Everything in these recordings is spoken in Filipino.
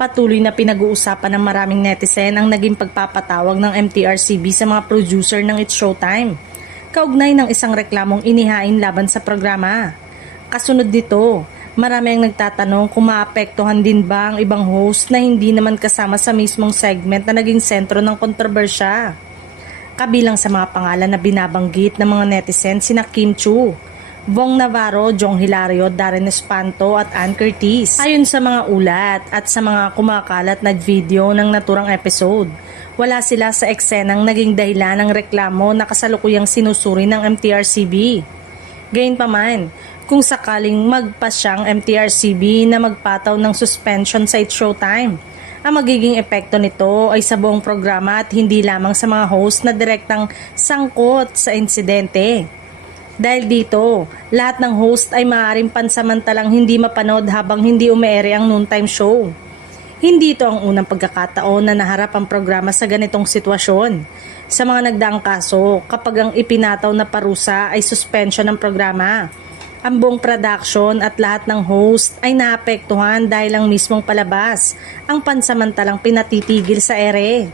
Patuloy na pinag-uusapan ng maraming netizen ang naging pagpapatawag ng MTRCB sa mga producer ng It's Showtime, kaugnay ng isang reklamong inihain laban sa programa. Kasunod nito, marami ang nagtatanong kung maapektuhan din ba ang ibang host na hindi naman kasama sa mismong segment na naging sentro ng kontrobersya. Kabilang sa mga pangalan na binabanggit ng mga netizen sina Kim Chu, Vong Navarro, Jong Hilario, Darren Espanto at Ann Curtis. Ayon sa mga ulat at sa mga kumakalat na video ng naturang episode, wala sila sa eksenang naging dahilan ng reklamo na kasalukuyang sinusuri ng MTRCB. Gayunpaman, kung sakaling magpasyang MTRCB na magpataw ng suspension sa It's Showtime, ang magiging epekto nito ay sa buong programa at hindi lamang sa mga host na direktang sangkot sa insidente. Dahil dito, lahat ng host ay maaaring pansamantalang hindi mapanood habang hindi umeere ang noontime show. Hindi ito ang unang pagkakataon na naharap ang programa sa ganitong sitwasyon. Sa mga nagdaang kaso, kapag ang ipinataw na parusa ay suspension ng programa, ang buong production at lahat ng host ay naapektuhan dahil ang mismong palabas ang pansamantalang pinatitigil sa ere.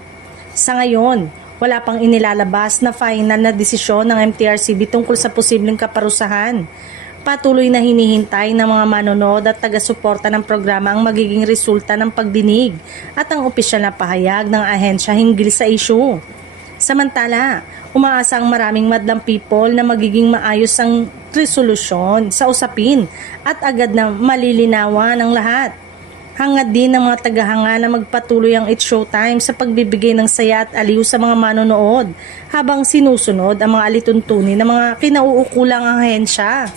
Sa ngayon, wala pang inilalabas na final na desisyon ng MTRCB tungkol sa posibleng kaparusahan. Patuloy na hinihintay ng mga manonood at taga-suporta ng programa ang magiging resulta ng pagdinig at ang opisyal na pahayag ng ahensya hinggil sa issue. Samantala, umaasa ang maraming madlang people na magiging maayos ang resolusyon sa usapin at agad na malilinawan ang lahat. Hangad din ng mga tagahanga na magpatuloy ang It's Showtime sa pagbibigay ng saya at aliw sa mga manonood habang sinusunod ang mga alituntunin ng mga kinauukulang ahensya.